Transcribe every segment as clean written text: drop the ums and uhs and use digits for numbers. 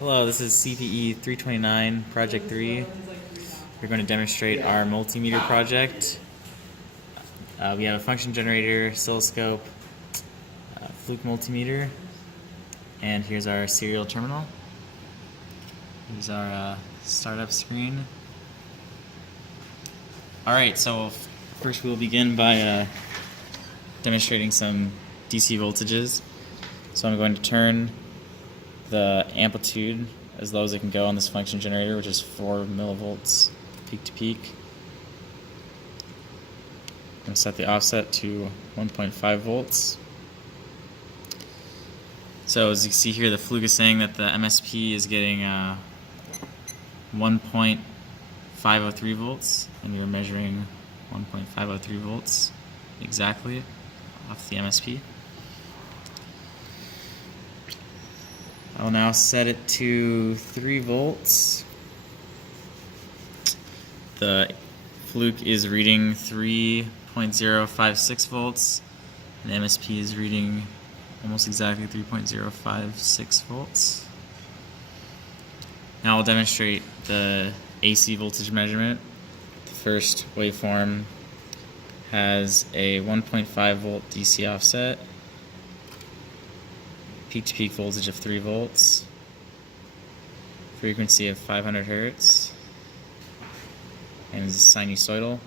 Hello, this is CPE 329, Project 3. We're going to demonstrate our multimeter project. We have a function generator, oscilloscope, fluke multimeter, and here's our serial terminal. Here's our startup screen. Alright, so first we'll begin by demonstrating some DC voltages. So I'm going to turn the amplitude as low as it can go on this function generator, which is 4 millivolts peak to peak. I'm going to set the offset to 1.5 volts. So as you can see here, the fluke is saying that the MSP is getting 1.503 volts, and we're measuring 1.503 volts exactly off the MSP. I'll now set it to 3 volts. The fluke is reading 3.056 volts, and the MSP is reading almost exactly 3.056 volts. Now I'll demonstrate the AC voltage measurement. The first waveform has a 1.5 volt DC offset, peak-to-peak voltage of 3 volts, frequency of 500 hertz, and is sinusoidal.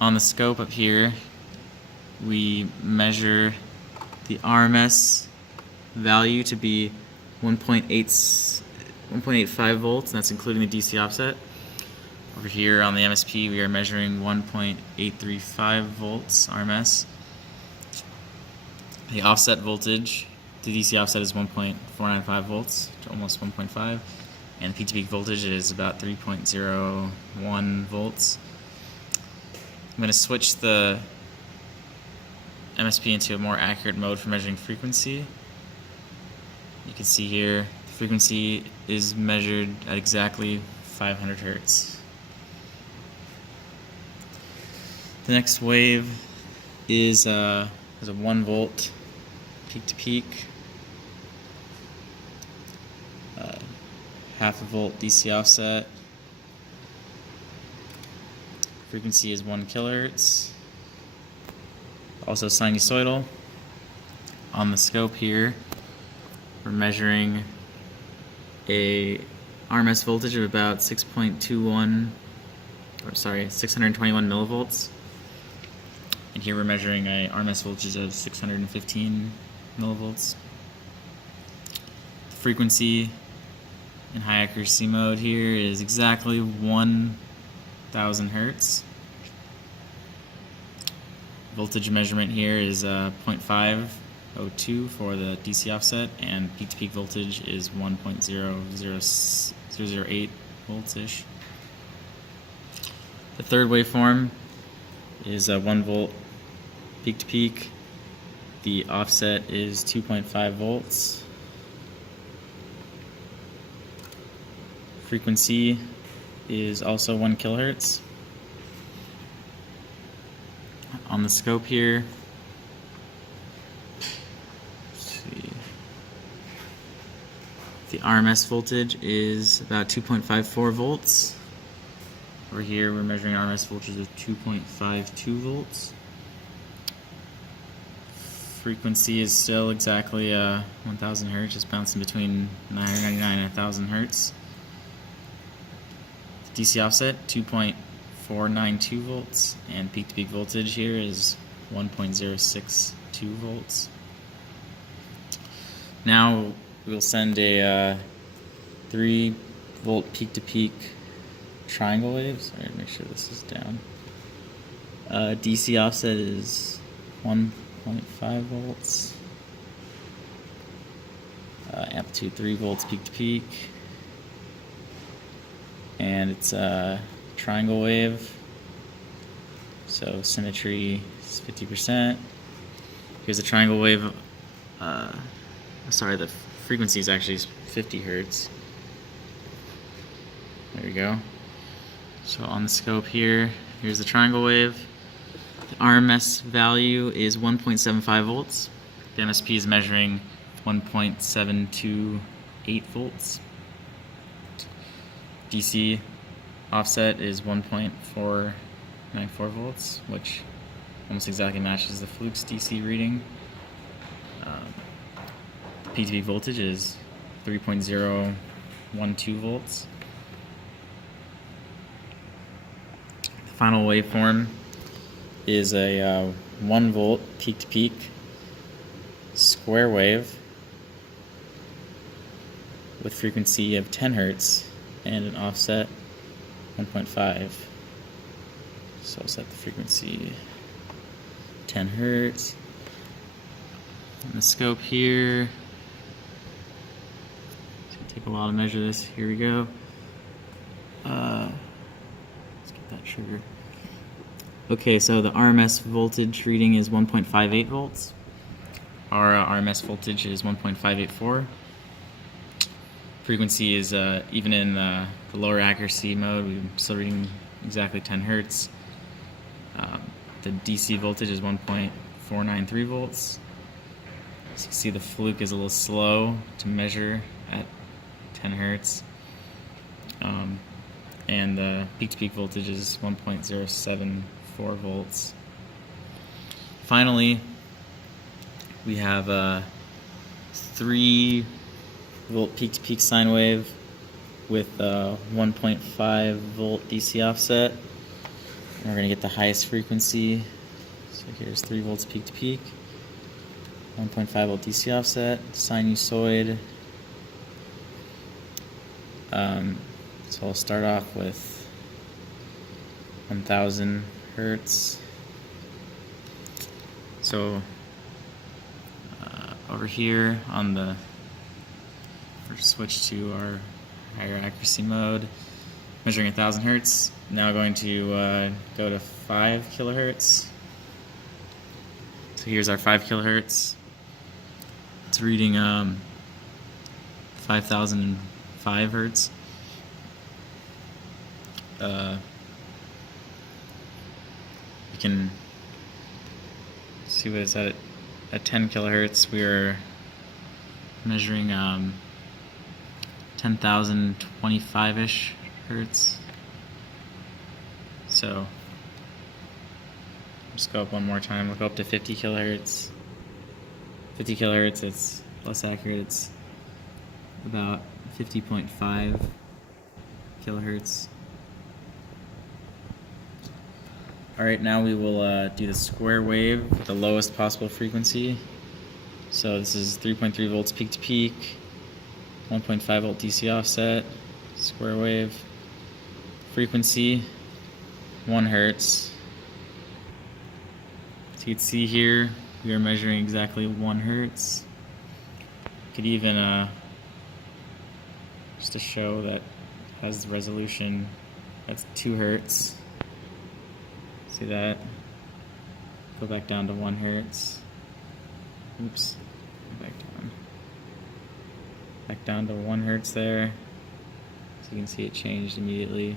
On the scope up here, we measure the RMS value to be 1.85 volts, and that's including the DC offset. Over here on the MSP, we are measuring 1.835 volts RMS. The offset voltage, the DC offset is 1.495 volts, almost 1.5, and peak-to-peak voltage is about 3.01 volts. I'm going to switch the MSP into a more accurate mode for measuring frequency. You can see here the frequency is measured at exactly 500 hertz. The next wave is has a 1 volt peak-to-peak, half a volt DC offset, frequency is 1 kilohertz, also sinusoidal. On the scope here, we're measuring a RMS voltage of about 621 millivolts, and here we're measuring a RMS voltage of 615 millivolts. The frequency in high accuracy mode here is exactly 1000 hertz. Voltage measurement here is 0.502 for the DC offset, and peak-to-peak voltage is 1.008 volts-ish. The third waveform is 1 volt peak-to-peak. The offset is 2.5 volts. Frequency is also 1 kilohertz. On the scope here, let's see, the RMS voltage is about 2.54 volts. Over here we're measuring RMS voltage of 2.52 volts. Frequency is still exactly 1000 hertz, just bouncing between 999 and 1000 hertz. DC offset 2.492 volts, and peak-to-peak voltage here is 1.062 volts. Now we'll send a 3 volt peak-to-peak triangle wave. Sorry, make sure this is down. DC offset is 1.5 volts. Amplitude 3 volts peak-to-peak. And it's a triangle wave, so symmetry is 50%. Here's a triangle wave. The frequency is actually 50 hertz. There we go. So on the scope here, here's the triangle wave. The RMS value is 1.75 volts. The MSP is measuring 1.728 1.8 volts. DC offset is 1.494 volts, which almost exactly matches the Fluke's DC reading. Peak to peak voltage is 3.012 volts. The final waveform is a 1 volt peak to peak square wave with frequency of 10 hertz and an offset 1.5. So I'll set the frequency 10 hertz. And the scope here, it's gonna take a while to measure this. Here we go. Let's get that trigger. Okay, so the RMS voltage reading is 1.58 volts. Our RMS voltage is 1.584. Frequency is, even in the lower accuracy mode, we're still reading exactly 10 hertz. The DC voltage is 1.493 volts. As you can see, the Fluke is a little slow to measure at 10 hertz. And the peak-to-peak voltage is 1.074 volts. Finally, we have a 3 volt peak-to-peak sine wave with a 1.5 volt DC offset. And we're going to get the highest frequency. So here's 3 volts peak-to-peak, 1.5 volt DC offset, sinusoid. So I'll start off with 1000 hertz. So over here on the, we'll switch to our higher accuracy mode, measuring 1000 hertz. Now going to go to 5 kilohertz. So here's our 5 kilohertz. It's reading 5005 hertz. You can see what it's at 10 kilohertz. We are measuring 10,025-ish hertz. So just go up one more time. We'll go up to 50 kilohertz. 50 kilohertz, it's less accurate. It's about 50.5 kilohertz. Alright, now we will do the square wave with the lowest possible frequency. So this is 3.3 volts peak to peak, 1.5 volt DC offset, square wave, frequency 1 hertz. So you can see here we are measuring exactly 1 hertz. Could even just to show that has the resolution, that's 2 hertz. See that? Go back down to 1 hertz. Oops. Go back down. Back down to 1 hertz there. So you can see it changed immediately.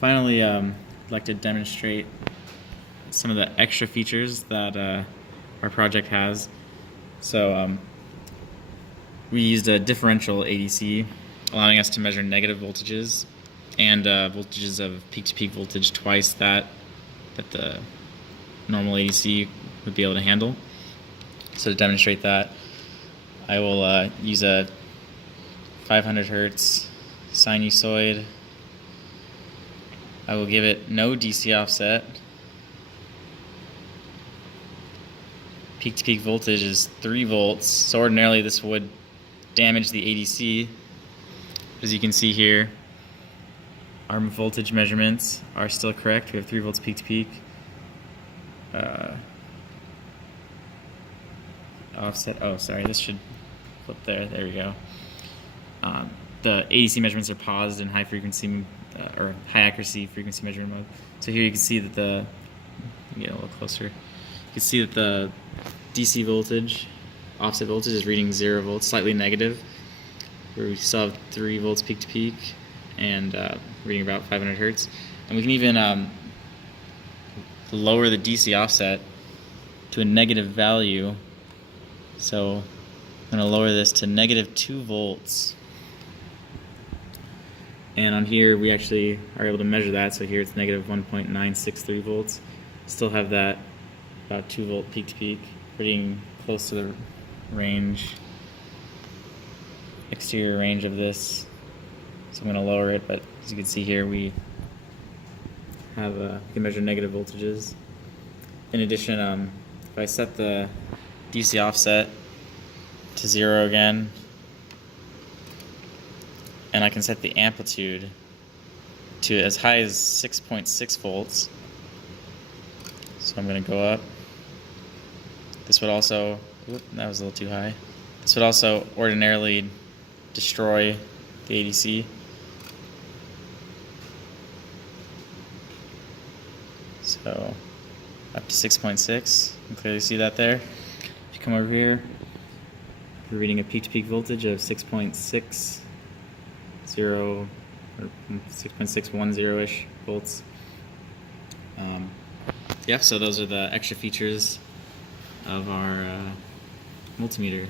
Finally, I'd like to demonstrate some of the extra features that our project has. So we used a differential ADC, allowing us to measure negative voltages and voltages of peak-to-peak voltage twice that the normal ADC would be able to handle. So to demonstrate that, I will use a 500 hertz sinusoid. I will give it no DC offset. Peak-to-peak voltage is 3 volts, so ordinarily this would damage the ADC. As you can see here, our voltage measurements are still correct. We have 3 volts peak-to-peak. Offset, oh sorry, this should flip there. There we go. The ADC measurements are paused in high frequency or high accuracy frequency measurement mode. So here you can see that get a little closer. You can see that the DC voltage, offset voltage, is reading 0 volts, slightly negative, where we still have 3 volts peak to peak and reading about 500 hertz. And we can even lower the DC offset to a negative value. So I'm going to lower this to -2 volts. And on here we actually are able to measure that, so here it's -1.963 volts. Still have that about 2 volt peak to peak, pretty close to the range, exterior range of this. So I'm going to lower it, but as you can see here we have we can measure negative voltages. In addition, if I set the DC offset to 0 again, and I can set the amplitude to as high as 6.6 volts. So I'm going to go up. This would also, that was a little too high. This would also ordinarily destroy the ADC. So up to 6.6, you can clearly see that there. If you come over here, we're reading a peak-to-peak voltage of 6.60 or 6.610-ish volts. Yeah, so those are the extra features of our multimeter.